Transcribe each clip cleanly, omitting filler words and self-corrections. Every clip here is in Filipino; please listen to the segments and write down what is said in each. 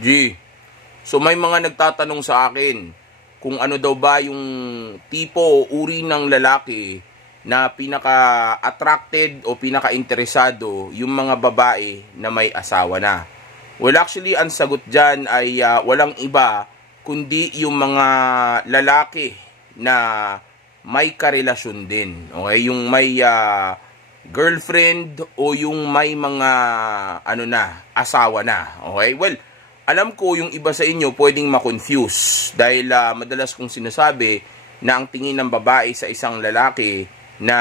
G. So may mga nagtatanong sa akin kung ano daw ba yung tipo o uri ng lalaki na pinaka-attracted o pinaka-interesado yung mga babae na may asawa na. Well, actually, ang sagot dyan ay walang iba kundi yung mga lalaki na may karelasyon din. Okay? Yung may girlfriend o yung may mga asawa na. Okay? Well, alam ko yung iba sa inyo pwedeng ma-confuse dahil madalas kong sinasabi na ang tingin ng babae sa isang lalaki na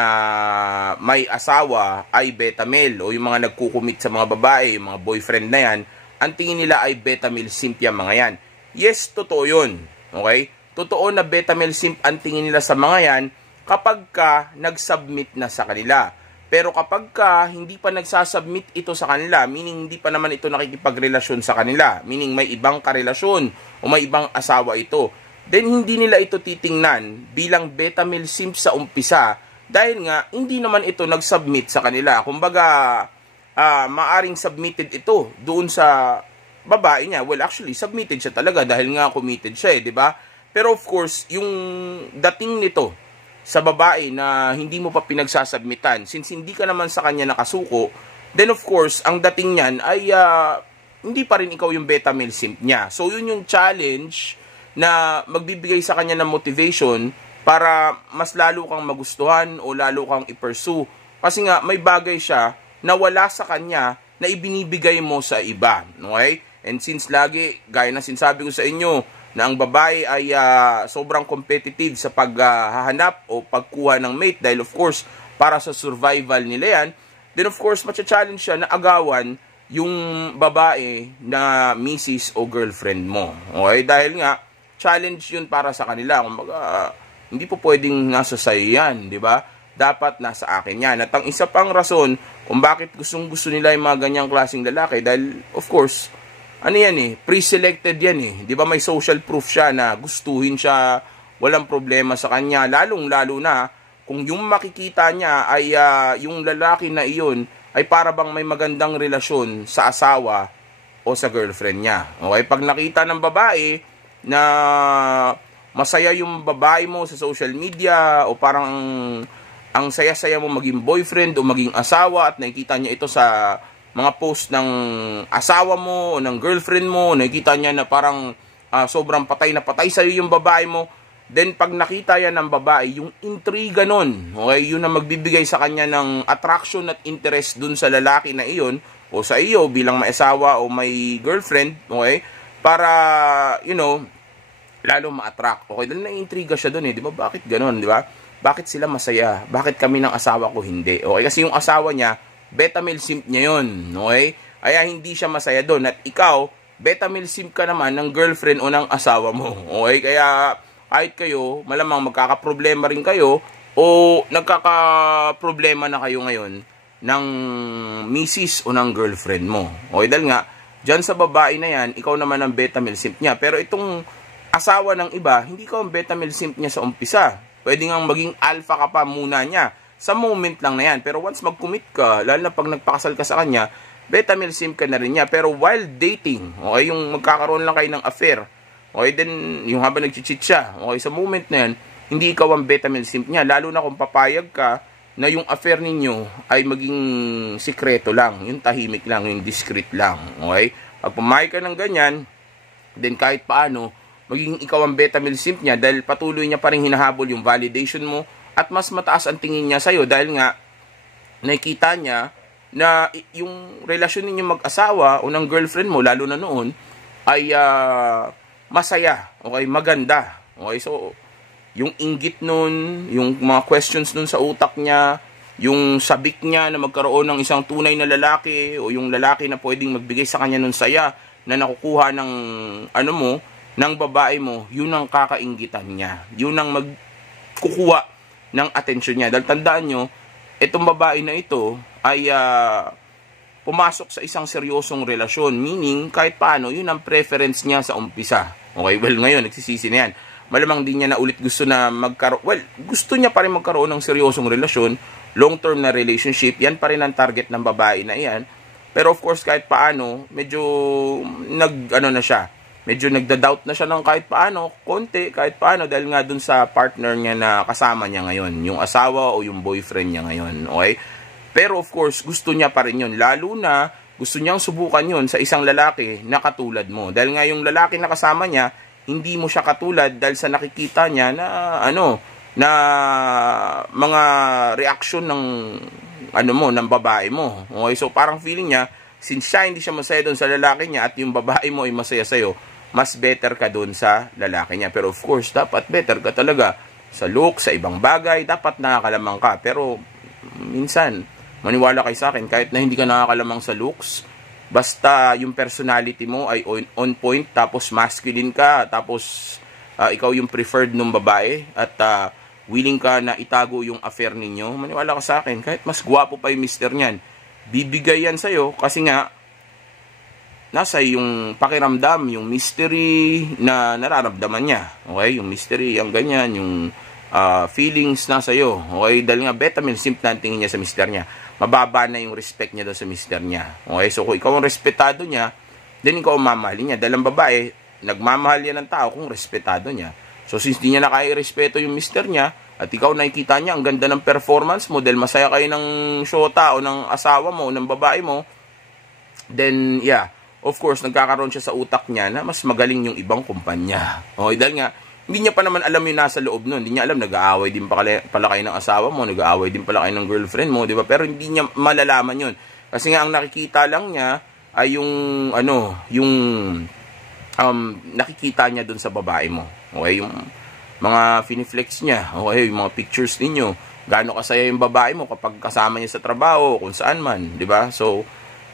may asawa ay beta male o yung mga nagkukumit sa mga babae, yung mga boyfriend na yan, ang tingin nila ay beta male simp yung mga yan. Yes, totoo yun. Okay? Totoo na beta male simp ang tingin nila sa mga yan kapag ka nag-submit na sa kanila. Pero kapag ka hindi pa nagsasubmit ito sa kanila, meaning hindi pa naman ito nakikipagrelasyon sa kanila, meaning may ibang karelasyon o may ibang asawa ito, then hindi nila ito titingnan bilang beta male simp sa umpisa dahil nga hindi naman ito nag-submit sa kanila. Kumbaga, maaring submitted ito doon sa babae niya. Well, actually, submitted siya talaga dahil nga committed siya, di ba? Pero of course, yung dating nito sa babae na hindi mo pa pinagsasubmitan, since hindi ka naman sa kanya nakasuko, then of course, ang dating niyan ay hindi pa rin ikaw yung beta male simp niya. So, yun yung challenge na magbibigay sa kanya ng motivation para mas lalo kang magustuhan o lalo kang i-pursue. Kasi nga, may bagay siya na wala sa kanya na ibinibigay mo sa iba. Okay? And since lagi, gaya na sinasabi ko sa inyo, na ang babae ay sobrang competitive sa paghahanap o pagkuha ng mate dahil of course, para sa survival nila yan, then of course, matcha-challenge siya na agawan yung babae na misis o girlfriend mo. Okay? Dahil nga, challenge yun para sa kanila. Kumbaga, hindi po pwedeng nasa sayo yan, di ba? Dapat nasa akin yan. At ang isa pang rason kung bakit gustong-gusto nila yung mga ganyang klaseng lalaki, dahil, of course, ano yan pre-selected yan Di ba may social proof siya na gustuhin siya, walang problema sa kanya, lalong-lalo na kung yung makikita niya ay yung lalaki na iyon ay para bang may magandang relasyon sa asawa o sa girlfriend niya. Okay? Pag nakita ng babae na masaya yung babae mo sa social media o parang ang saya-saya mo maging boyfriend o maging asawa at nakikita niya ito sa mga post ng asawa mo o ng girlfriend mo, nakikita niya na parang sobrang patay na patay sa'yo yung babae mo, then pag nakita yan ng babae, yung intriga nun, okay, yun na magbibigay sa kanya ng attraction at interest dun sa lalaki na iyon o sa iyo bilang may asawa o may girlfriend, okay, para, lalo ma-attract. Okay, dahil na-intriga siya doon di ba? Bakit ganoon, di ba? Bakit sila masaya? Bakit kami ng asawa ko hindi? Okay, kasi yung asawa niya, beta male simp niya yun. Okay? Kaya hindi siya masaya doon. At ikaw, beta male simp ka naman ng girlfriend o ng asawa mo. Okay? Kaya kahit kayo, malamang magkakaproblema rin kayo o nagkakaproblema na kayo ngayon ng misis o ng girlfriend mo. Okay? Dahil nga, dyan sa babae na yan, ikaw naman ang beta male simp niya. Pero itong asawa ng iba, hindi ka ang beta male simp niya sa umpisa. Pwede nga maging alpha ka pa muna niya. Sa moment lang na yan. Pero once mag-commit ka, lalo na pag nagpakasal ka sa kanya, beta male simp ka na rin niya. Pero while dating, okay, yung magkakaroon lang kayo ng affair, okay, then yung habang nag-cheat siya, okay, sa moment na yan, hindi ikaw ang beta male simp niya. Lalo na kung papayag ka na yung affair ninyo ay maging sikreto lang, yung tahimik lang, yung discreet lang. Okay? Pag pumayag ka ng ganyan, then kahit paano, magiging ikaw ang beta male simp niya dahil patuloy niya pa rin hinahabol yung validation mo at mas mataas ang tingin niya sa'yo dahil nga nakikita niya na yung relasyon ninyo mag-asawa o ng girlfriend mo, lalo na noon, ay masaya, okay, maganda. Okay, so yung inggit nun, yung mga questions nun sa utak niya, yung sabik niya na magkaroon ng isang tunay na lalaki o yung lalaki na pwedeng magbigay sa kanya nun saya na nakukuha ng ng babae mo, yun ang kakainggitan niya. Yun ang magkukuha ng atensyon niya. Dahil tandaan nyo, itong babae na ito ay pumasok sa isang seryosong relasyon. Meaning, kahit paano, yun ang preference niya sa umpisa. Okay, well, ngayon, nagsisisi na yan. Malamang din niya na ulit gusto na magkaroon. Well, gusto niya pa rin magkaroon ng seryosong relasyon, long-term na relationship. Yan pa rin ang target ng babae na yan. Pero of course, kahit paano, medyo ano na siya. Medyo nagda-doubt na siya ng kahit paano, konti, kahit paano, dahil nga dun sa partner niya na kasama niya ngayon, yung asawa o yung boyfriend niya ngayon, okay? Pero of course, gusto niya pa rin yun, lalo na gusto niyang subukan yun sa isang lalaki na katulad mo. Dahil nga yung lalaki na kasama niya, hindi mo siya katulad dahil sa nakikita niya na, na mga reaction ng, ng babae mo. Okay, so parang feeling niya, since siya hindi siya masaya doon sa lalaki niya at yung babae mo ay masaya sa'yo, mas better ka doon sa lalaki niya. Pero of course, dapat better ka talaga sa look, sa ibang bagay, dapat nakakalamang ka. Pero minsan, maniwala kayo sa akin, kahit na hindi ka nakakalamang sa looks, basta yung personality mo ay on point, tapos masculine ka, tapos ikaw yung preferred ng babae, at willing ka na itago yung affair ninyo, maniwala ka sa akin, kahit mas gwapo pa yung mister niyan, bibigay yan sa'yo, kasi nga, nasa yung pakiramdam, yung mystery na nararamdaman niya. Okay? Yung mystery, yung ganyan, yung feelings nasa iyo. Okay? Dahil nga betamil, simple na tingin niya sa mister niya. Mababa na yung respect niya doon sa mister niya. Okay? So, kung ikaw ang respetado niya, then ikaw ang mamahalin niya. Dahil ang babae, nagmamahal yan ng tao kung respetado niya. So, since di niya nakairespeto yung mister niya, at ikaw nakikita niya, ang ganda ng performance mo, dahil masaya kayo ng shota o ng asawa mo, o ng babae mo, then, yeah, of course, nagkakaroon siya sa utak niya na mas magaling yung ibang kumpanya. Okay, dahil nga, hindi niya pa naman alam yung nasa loob nun. Hindi niya alam, nag-aaway din pala kayo ng asawa mo, nag-aaway din pala kayo ng girlfriend mo, di ba? Pero hindi niya malalaman yun. Kasi nga, ang nakikita lang niya ay yung, nakikita niya dun sa babae mo. Okay, yung mga finiflex niya, okay, yung mga pictures ninyo, gaano kasaya yung babae mo kapag kasama niya sa trabaho, kung saan man, di ba? So,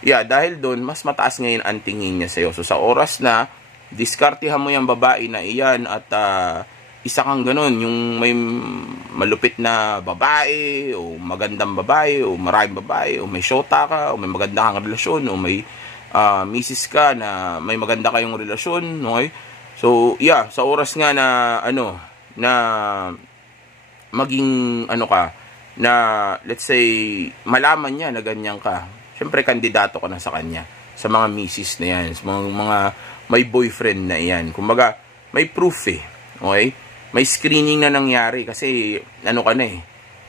yeah, dahil doon, mas mataas ngayon ang tingin niya sa'yo. So, sa oras na, diskartihan mo yung babae na iyan at isa kang ganun, yung may malupit na babae, o magandang babae, o maraming babae, o may shota ka, o may maganda kang relasyon, o may misis ka na may maganda kayong relasyon, okay? So, yeah, sa oras nga na, na maging, na, let's say, malaman niya na ganyan ka, siyempre, kandidato ka na sa kanya. Sa mga misis na yan. Sa mga may boyfriend na yan. Kumbaga, may proof eh. Okay? May screening na nangyari. Kasi, ka na eh.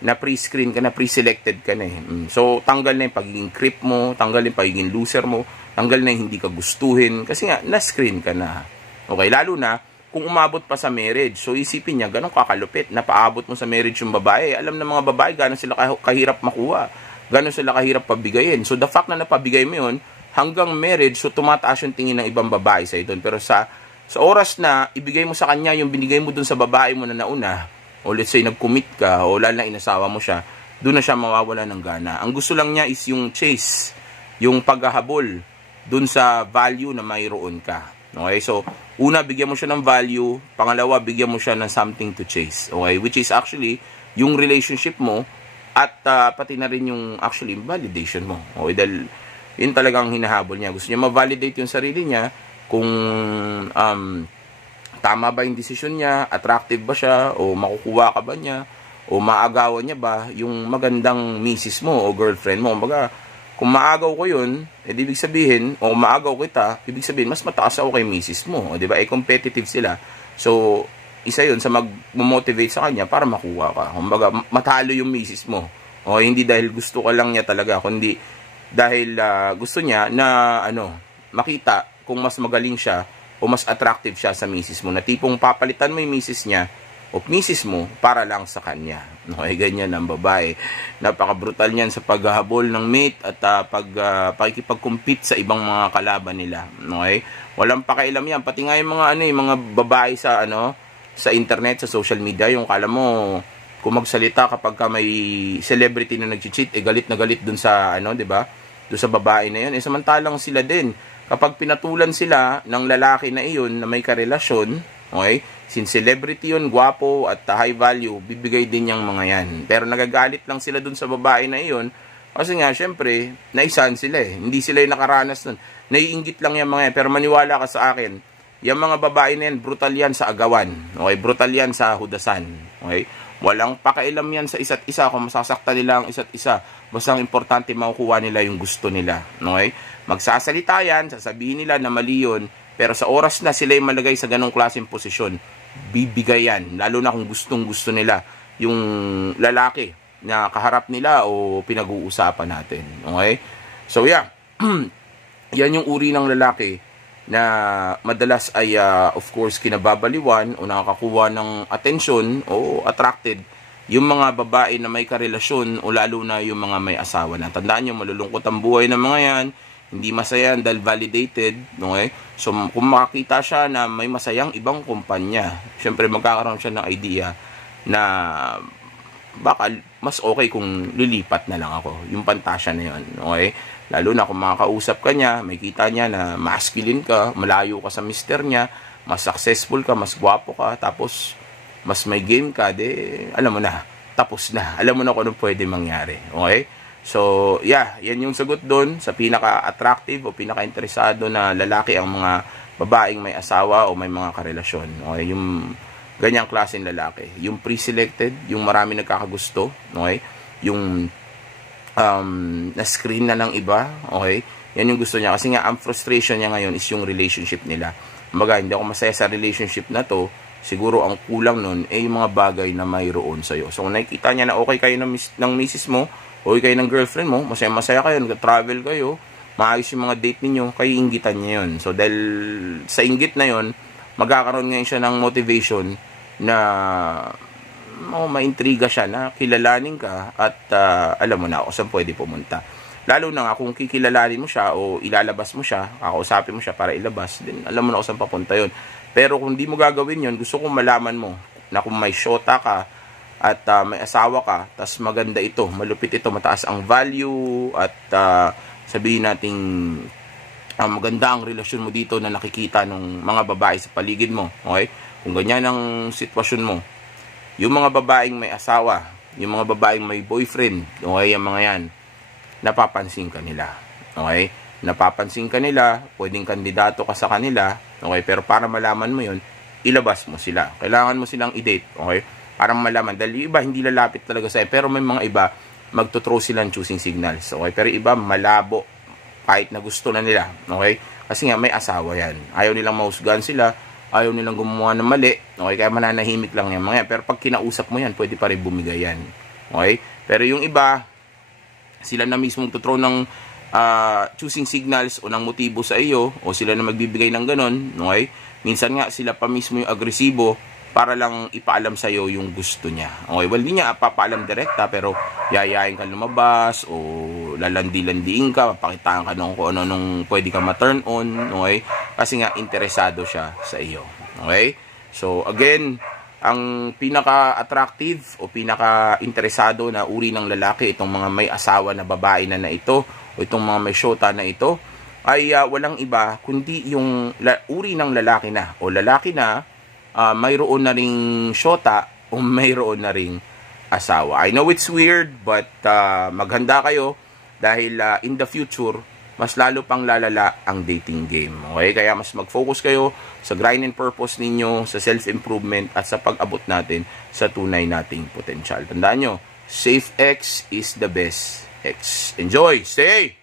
Na pre-screen ka na, pre-selected ka na eh. So, tanggal na yung pagiging creep mo. Tanggal yung pagiging loser mo. Tanggal na yung hindi ka gustuhin. Kasi nga, na-screen ka na. Okay? Lalo na, kung umabot pa sa marriage. So, isipin niya, ganun kakalupit. Napaabot mo sa marriage yung babae. Alam ng mga babae, gano'n sila kahirap makuha. Gano'n sila kahirap pabigayin. So, the fact na napabigay mo yun, hanggang marriage, so tumataas yung tingin ng ibang babae sa doon. Pero sa oras na ibigay mo sa kanya yung binigay mo dun sa babae mo na nauna, o let's say nag-commit ka, o lalo na inasawa mo siya, doon na siya mawawala ng gana. Ang gusto lang niya is yung chase, yung paghahabol dun sa value na mayroon ka. Okay? So, una, bigyan mo siya ng value. Pangalawa, bigyan mo siya ng something to chase. Okay? Which is actually, yung relationship mo, at pati na rin yung actually validation mo. Okay, dahil yun talagang hinahabol niya. Gusto niya ma-validate yung sarili niya kung tama ba yung decision niya, attractive ba siya, o makukuha ka ba niya, o maagawan niya ba yung magandang misis mo o girlfriend mo. Kumbaga, kung maagaw ko yun, ibig sabihin, o maagaw kita, ibig sabihin, mas mataas ako kay misis mo. O, diba? Competitive sila. So, isa yun sa mag-motivate sa kanya para makuha ka. Kumbaga, matalo yung misis mo. O hindi dahil gusto ka lang niya talaga, kundi dahil gusto niya na makita kung mas magaling siya o mas attractive siya sa misis mo. Na tipong papalitan mo yung misis niya o misis mo para lang sa kanya. Okay, ganyan ang babae. Napaka-brutal niyan sa paghahabol ng mate at pakikipag-compete sa ibang mga kalaban nila. Okay? Walang pakialam yan. Pati nga yung mga mga babae sa sa internet, sa social media, yung kala mo kung magsalita kapag ka may celebrity na nag-cheat, galit na galit dun sa di ba? Dun sa babae na yun. Samantalang sila din, kapag pinatulan sila ng lalaki na iyon na may karelasyon, okay? Since celebrity yun, gwapo at high value, bibigay din yung mga yan. Pero nagagalit lang sila dun sa babae na iyon, kasi nga, syempre, naisahan sila eh. Hindi sila yung nakaranas nun. Naiinggit lang yung mga yan. Pero maniwala ka sa akin, yung mga babae na yan, brutal yan sa agawan. Okay? Brutal yan sa hudasan. Okay? Walang pakialam yan sa isa't isa kung masasaktan nila ang isa't isa. Basta ang importante makukuha nila yung gusto nila. Okay? Magsasalita yan, sasabihin nila na mali yun, pero sa oras na sila yung malagay sa ganong klaseng posisyon, bibigay yan. Lalo na kung gustong-gusto nila yung lalaki na kaharap nila o pinag-uusapan natin. Okay? So yeah, yan yung uri ng lalaki na madalas ay of course kinababaliwan o nakakakuha ng atensyon o attracted yung mga babae na may karelasyon o lalo na yung mga may asawa na. Tandaan nyo, malulungkot ang buhay ng mga yan, hindi masaya dahil validated. Okay? So kung makakita siya na may masayang ibang kumpanya, syempre magkakaroon siya ng idea na baka mas okay kung lilipat na lang ako. Yung pantasya na yun. Okay? Lalo na kung makakausap ka niya, may kita niya na masculine ka, malayo ka sa mister niya, mas successful ka, mas gwapo ka, tapos mas may game ka, alam mo na, tapos na. Alam mo na kung ano pwede mangyari. Okay? So, yeah, yan yung sagot doon sa pinaka-attractive o pinaka-interesado na lalaki ang mga babaeng may asawa o may mga karelasyon. Okay? Yung ganyang klaseng lalaki. Yung pre-selected, yung marami nagkakagusto. Okay? Yung na-screen na ng iba, okay? Yan yung gusto niya. Kasi nga, ang frustration niya ngayon is yung relationship nila. Kumbaga, hindi ako masaya sa relationship na to, siguro ang kulang nun, yung mga bagay na mayroon sa'yo. So, kung nakikita niya na okay kayo ng misis mo, okay kayo ng girlfriend mo, masaya-masaya kayo, nag-travel kayo, maayos yung mga date ninyo, kayo inggitan niya yun. So, dahil sa inggit na yun, magkakaroon ngayon siya ng motivation na maintriga siya na kilalanin ka at alam mo na kung saan pwede pumunta. Lalo na nga kung kikilalanin mo siya o ilalabas mo siya, kakausapin mo siya para ilabas, din alam mo na kung saan papunta yun. Pero kung di mo gagawin yun, gusto kong malaman mo na kung may shota ka at may asawa ka, tas maganda ito, malupit ito, mataas ang value at sabihin nating maganda ang relasyon mo dito na nakikita ng mga babae sa paligid mo. Okay? Kung ganyan ang sitwasyon mo, yung mga babaeng may asawa, yung mga babaeng may boyfriend, okay, yung mga yan, napapansin ka nila. Okay? Napapansin ka nila, pwedeng kandidato ka sa kanila, okay, pero para malaman mo yun, ilabas mo sila. Kailangan mo silang i-date, okay? Para malaman. Dahil iba, hindi lalapit talaga sa'yo, pero may mga iba, magto-throw silang choosing signals, okay? Pero iba, malabo, kahit na gusto na nila, okay? Kasi nga, may asawa yan. Ayaw nilang mahusgahan sila, ayaw nilang gumawa ng mali, okay? Kaya mananahimik lang yan mga yan. Pero pag kinausap mo yan, pwede pa rin bumigay yan, okay? Pero yung iba, sila na mismo magto-throw ng choosing signals o ng motibo sa iyo, o sila na magbibigay ng ganon, okay? Minsan nga, sila pa mismo yung agresibo para lang ipaalam sa iyo yung gusto niya. Okay, well, di niya papaalam direkta, pero yayain ka lumabas o lalandi-landiin ka, papakitaan ka nung kung ano nung pwede ka ma-turn on, okay? Kasi nga, interesado siya sa iyo. Okay? So, again, ang pinaka-attractive o pinaka-interesado na uri ng lalaki, itong mga may asawa na babae na ito, o itong mga may syota na ito, ay walang iba, kundi yung uri ng lalaki na, o lalaki na mayroon na ring syota o mayroon na ring asawa. I know it's weird, but maghanda kayo dahil in the future, mas lalo pang lalala ang dating game. Okay? Kaya mas mag-focus kayo sa grind and purpose ninyo, sa self-improvement at sa pag-abot natin sa tunay nating potensyal. Tandaan nyo, safe X is the best X. Enjoy! Stay!